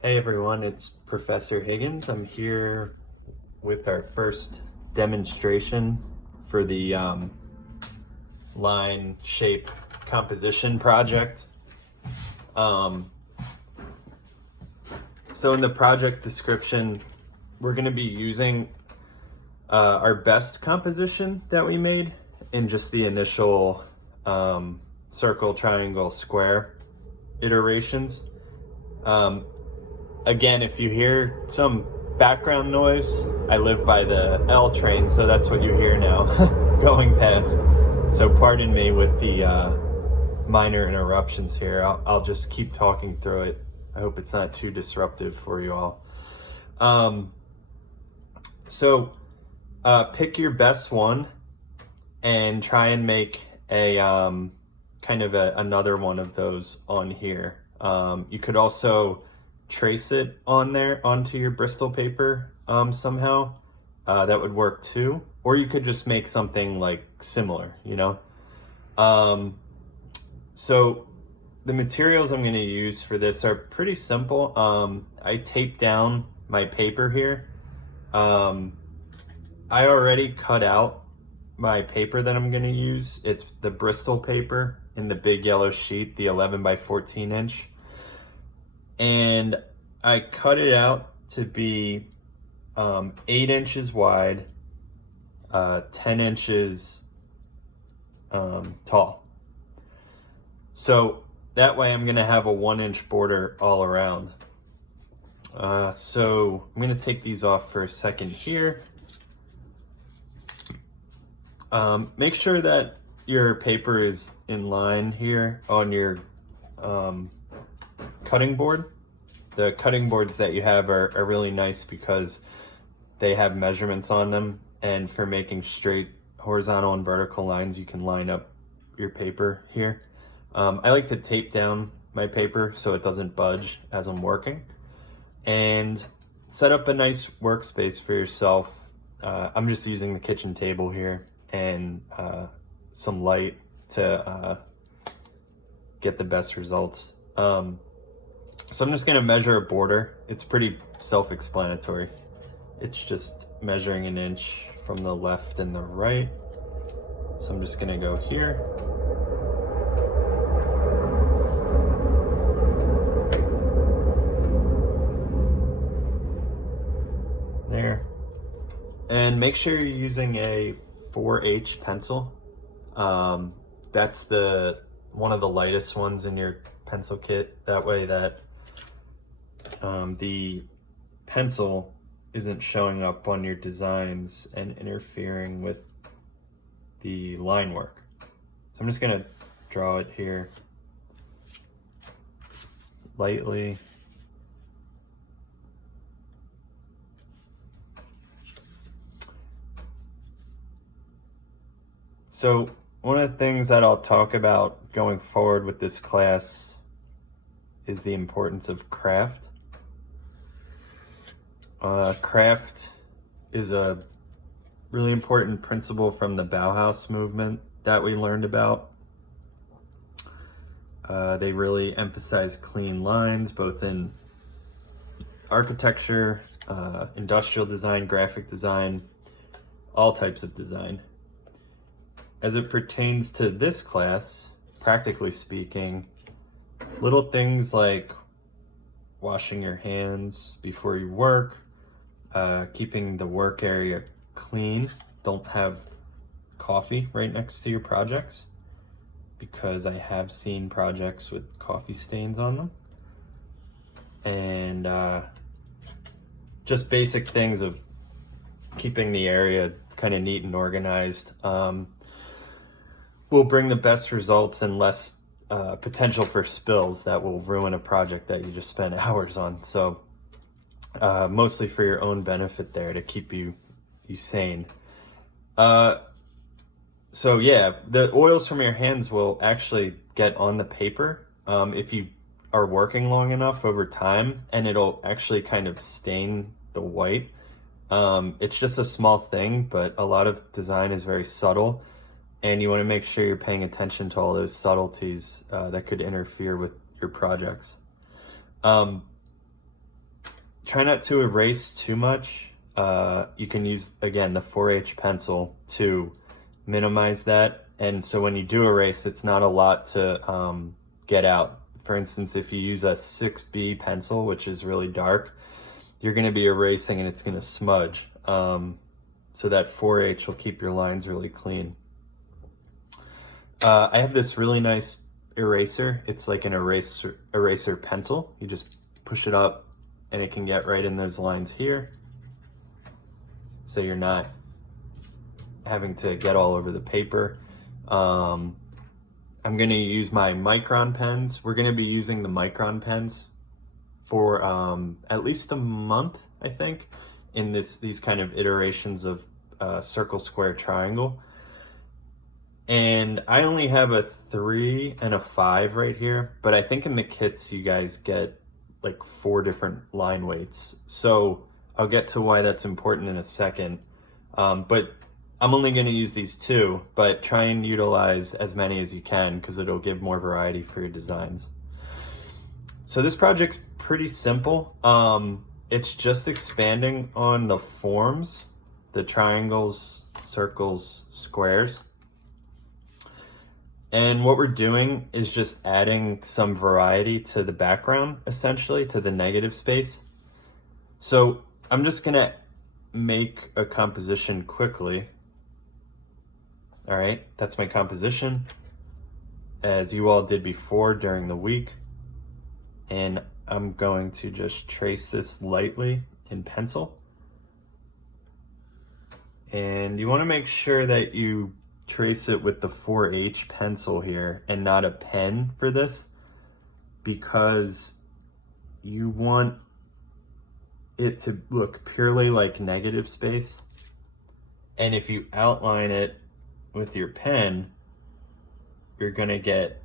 Hey everyone, it's Professor Higgins. I'm here with our first demonstration for the line shape composition project. So in the project description, we're going to be using our best composition that we made in just the initial circle, triangle, square iterations. Again, if you hear some background noise, I live by the L train, so that's what you hear now going past. So pardon me with the minor interruptions here. I'll just keep talking through it. I hope it's not too disruptive for you all. So pick your best one and try and make a kind of another one of those on here. You could also trace it on there onto your Bristol paper somehow. That would work too. Or you could just make something like similar, you know? So the materials I'm going to use for this are pretty simple. I taped down my paper here. I already cut out my paper that I'm going to use. It's the Bristol paper in the big yellow sheet, the 11 by 14 inch. And I cut it out to be 8 inches wide, 10 inches tall. So that way I'm gonna have a 1-inch border all around. So I'm gonna take these off for a second here. Make sure that your paper is in line here on your cutting board. The cutting boards that you have are really nice because they have measurements on them, and for making straight horizontal and vertical lines, you can line up your paper here. I like to tape down my paper so it doesn't budge as I'm working, and set up a nice workspace for yourself. I'm just using the kitchen table here and some light to get the best results. So I'm just gonna measure a border. It's pretty self-explanatory. It's just measuring 1 inch from the left and the right. So I'm just gonna go here. There. And make sure you're using a 4H pencil. That's one of the lightest ones in your pencil kit. That way that the pencil isn't showing up on your designs and interfering with the line work. So I'm just gonna draw it here lightly. So one of the things that I'll talk about going forward with this class is the importance of craft. Craft is a really important principle from the Bauhaus movement that we learned about. They really emphasize clean lines, both in architecture, industrial design, graphic design, all types of design. As it pertains to this class, practically speaking, little things like washing your hands before you work, keeping the work area clean. Don't have coffee right next to your projects, because I have seen projects with coffee stains on them. And just basic things of keeping the area kind of neat and organized will bring the best results and less potential for spills that will ruin a project that you just spent hours on. So mostly for your own benefit there, to keep you sane. So yeah, the oils from your hands will actually get on the paper if you are working long enough over time, and it'll actually kind of stain the white. It's just a small thing, but a lot of design is very subtle, and you want to make sure you're paying attention to all those subtleties that could interfere with your projects. try not to erase too much. You can use, again, the 4H pencil to minimize that. And so when you do erase, it's not a lot to get out. For instance, if you use a 6B pencil, which is really dark, you're going to be erasing and it's going to smudge. So that 4H will keep your lines really clean. I have this really nice eraser. It's like an eraser pencil. You just push it up and it can get right in those lines here. So you're not having to get all over the paper. I'm going to use my Micron pens. We're going to be using the Micron pens for at least a month, I think, in these kind of iterations of circle, square, triangle. And I only have a 3 and a 5 right here, but I think in the kits you guys get like 4 different line weights. So I'll get to why that's important in a second. But I'm only going to use these 2, but try and utilize as many as you can because it'll give more variety for your designs. So this project's pretty simple. It's just expanding on the forms, the triangles, circles, squares. And what we're doing is just adding some variety to the background, essentially, to the negative space. So I'm just gonna make a composition quickly. All right, that's my composition, as you all did before during the week. And I'm going to just trace this lightly in pencil. And you wanna make sure that you trace it with the 4H pencil here and not a pen for this, because you want it to look purely like negative space. And if you outline it with your pen, you're gonna get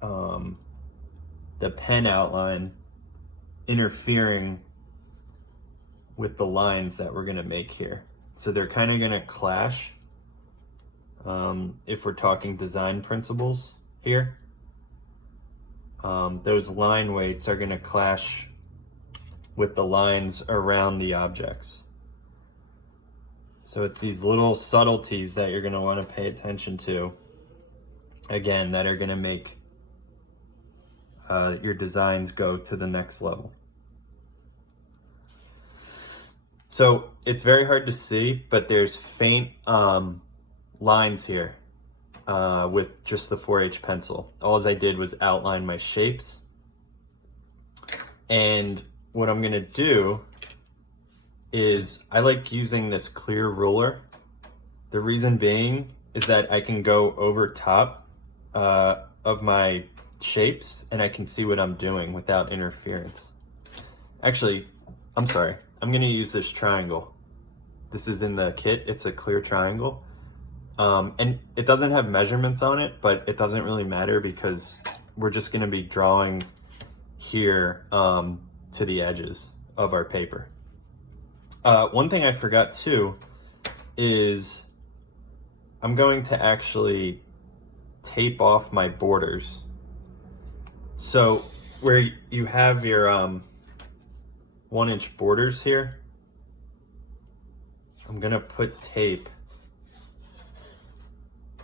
the pen outline interfering with the lines that we're gonna make here. So they're kind of gonna clash. If we're talking design principles here, those line weights are going to clash with the lines around the objects. So it's these little subtleties that you're going to want to pay attention to, again, that are going to make your designs go to the next level. So it's very hard to see, but there's faint lines here with just the 4H pencil. All I did was outline my shapes. And what I'm gonna do is I like using this clear ruler. The reason being is that I can go over top of my shapes and I can see what I'm doing without interference. Actually, I'm sorry, I'm gonna use this triangle. This is in the kit, it's a clear triangle. And it doesn't have measurements on it, but it doesn't really matter because we're just going to be drawing here to the edges of our paper. One thing I forgot too is I'm going to actually tape off my borders. So where you have your 1-inch borders here, I'm going to put tape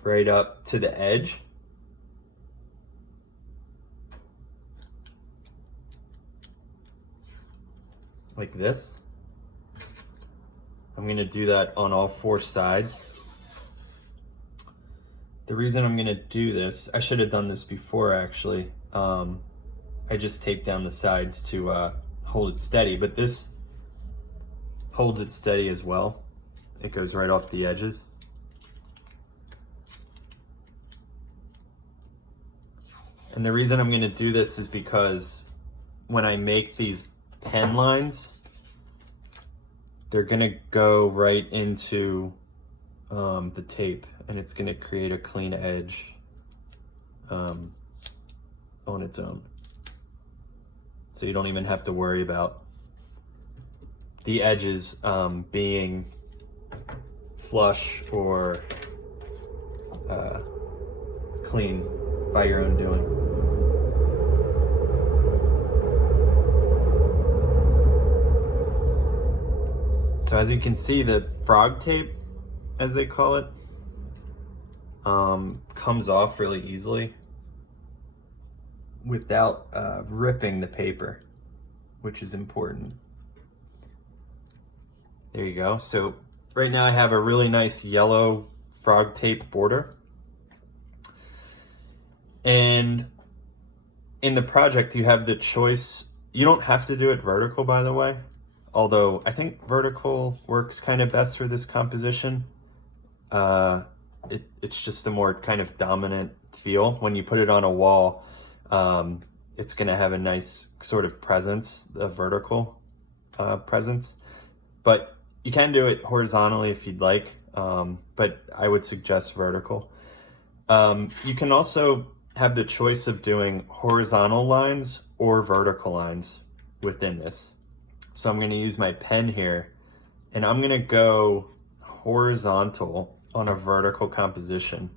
right up to the edge. Like this. I'm going to do that on all 4 sides. The reason I'm going to do this, I should have done this before actually. I just taped down the sides to hold it steady, but this holds it steady as well. It goes right off the edges. And the reason I'm going to do this is because when I make these pen lines, they're going to go right into the tape, and it's going to create a clean edge on its own. So you don't even have to worry about the edges being flush or clean by your own doing. So as you can see, the frog tape, as they call it, comes off really easily without ripping the paper, which is important. There you go. So right now I have a really nice yellow frog tape border. And in the project, you have the choice. You don't have to do it vertical, by the way, although I think vertical works kind of best for this composition. It's just a more kind of dominant feel. When you put it on a wall, it's going to have a nice sort of presence, a vertical presence. But you can do it horizontally if you'd like, but I would suggest vertical. You can also have the choice of doing horizontal lines or vertical lines within this. So I'm going to use my pen here, and I'm going to go horizontal on a vertical composition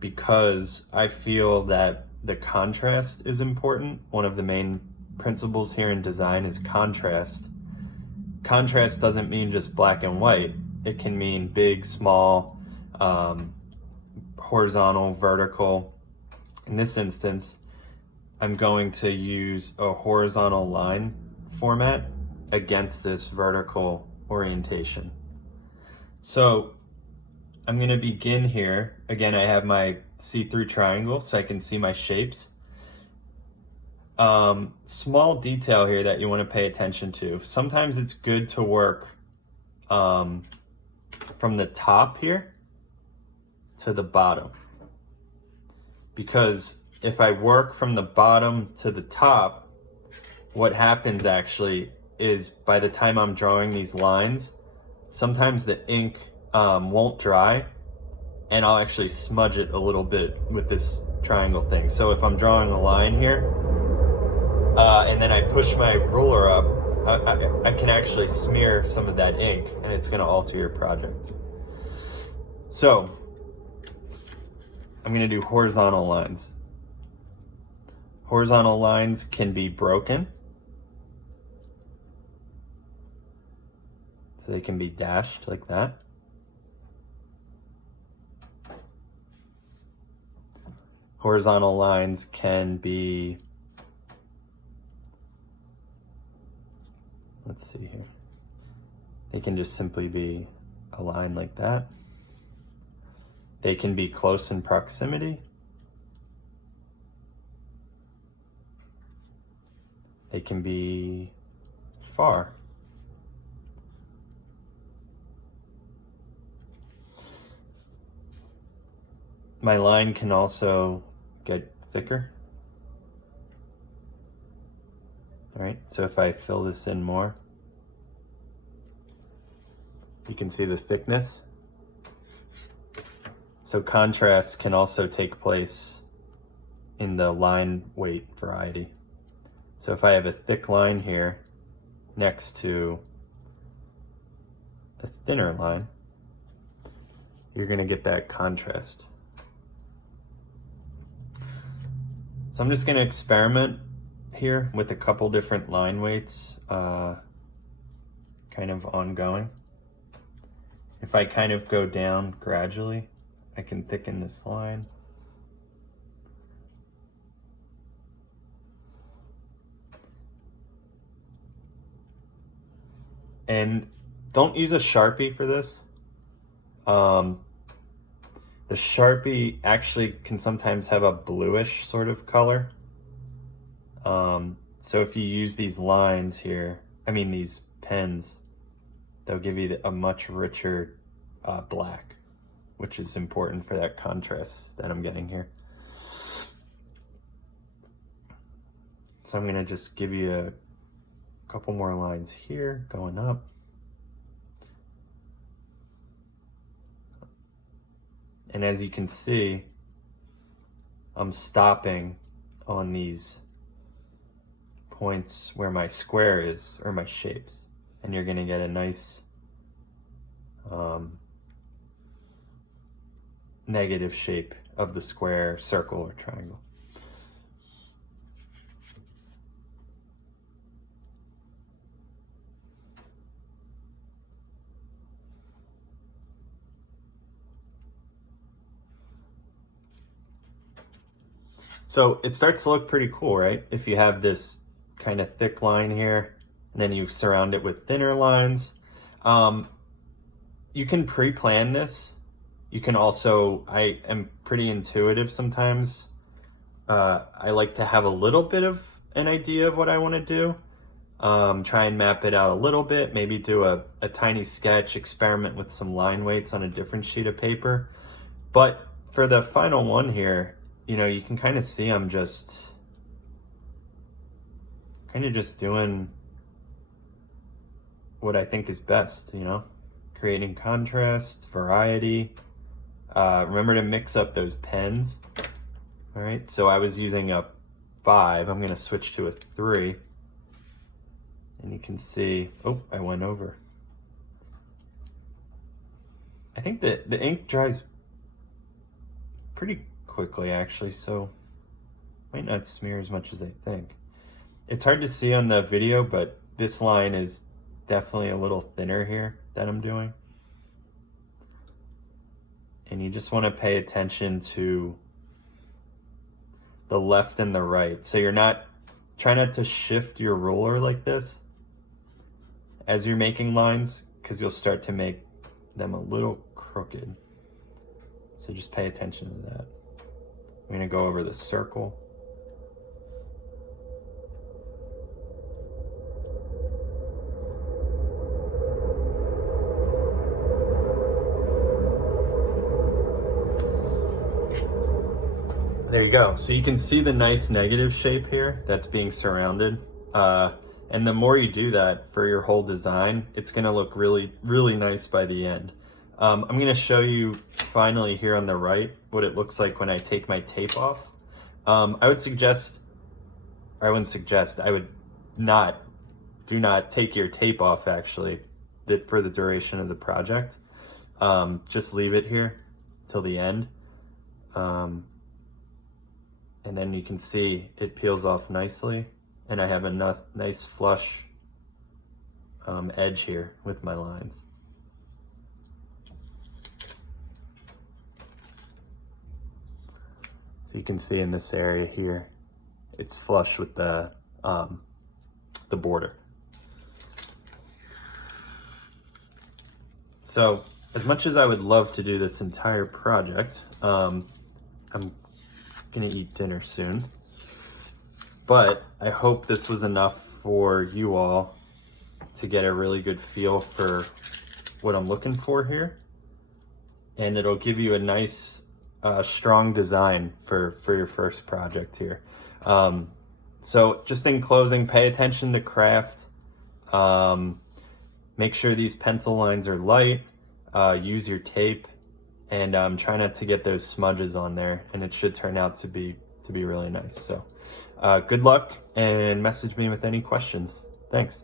because I feel that the contrast is important. One of the main principles here in design is contrast. Contrast doesn't mean just black and white. It can mean big, small, horizontal, vertical. In this instance, I'm going to use a horizontal line format against this vertical orientation. So I'm going to begin here. Again, I have my see-through triangle so I can see my shapes. Small detail here that you want to pay attention to. Sometimes it's good to work from the top here to the bottom, because if I work from the bottom to the top, what happens actually is by the time I'm drawing these lines, sometimes the ink won't dry, and I'll actually smudge it a little bit with this triangle thing. So if I'm drawing a line here, and then I push my ruler up, I can actually smear some of that ink, and it's going to alter your project. So I'm going to do horizontal lines. Horizontal lines can be broken, so they can be dashed like that. Horizontal lines can be, let's see here, they can just simply be a line like that. They can be close in proximity. They can be far. My line can also get thicker. All right, so if I fill this in more, you can see the thickness. So contrast can also take place in the line weight variety. So if I have a thick line here next to a thinner line, you're going to get that contrast. So I'm just going to experiment here with a couple different line weights, kind of ongoing. If I kind of go down gradually, I can thicken this line. And don't use a Sharpie for this. The Sharpie actually can sometimes have a bluish sort of color. So if you use these lines here, these pens, they'll give you a much richer black, which is important for that contrast that I'm getting here. So I'm gonna just give you a couple more lines here going up. And as you can see, I'm stopping on these points where my square is, or my shapes. And you're gonna get a nice negative shape of the square, circle, or triangle. So it starts to look pretty cool, right? If you have this kind of thick line here, and then you surround it with thinner lines. You can pre-plan this. You can also, I am pretty intuitive sometimes. I like to have a little bit of an idea of what I want to do. Try and map it out a little bit, maybe do a tiny sketch, experiment with some line weights on a different sheet of paper. But for the final one here, you can kind of see I'm just doing what I think is best, creating contrast, variety. Remember to mix up those pens. All right, so I was using a 5. I'm going to switch to a 3. And you can see, oh, I went over. I think that the ink dries pretty quickly, actually, so might not smear as much as I think. It's hard to see on the video, but this line is definitely a little thinner here that I'm doing. And you just want to pay attention to the left and the right. So try not to shift your ruler like this as you're making lines, because you'll start to make them a little crooked. So just pay attention to that. I'm going to go over the circle. There you go. So you can see the nice negative shape here that's being surrounded. And the more you do that for your whole design, it's going to look really, really nice by the end. I'm going to show you finally here on the right what it looks like when I take my tape off. I would do not take your tape off actually for the duration of the project. Just leave it here till the end. And then you can see it peels off nicely, and I have a nice flush edge here with my lines. So you can see in this area here, it's flush with the border. So as much as I would love to do this entire project, I'm gonna eat dinner soon, but I hope this was enough for you all to get a really good feel for what I'm looking for here, and it'll give you a nice strong design for your first project here. So just in closing, pay attention to craft. Make sure these pencil lines are light. Use your tape. And try not to get those smudges on there, and it should turn out to be really nice. So good luck, and message me with any questions. Thanks.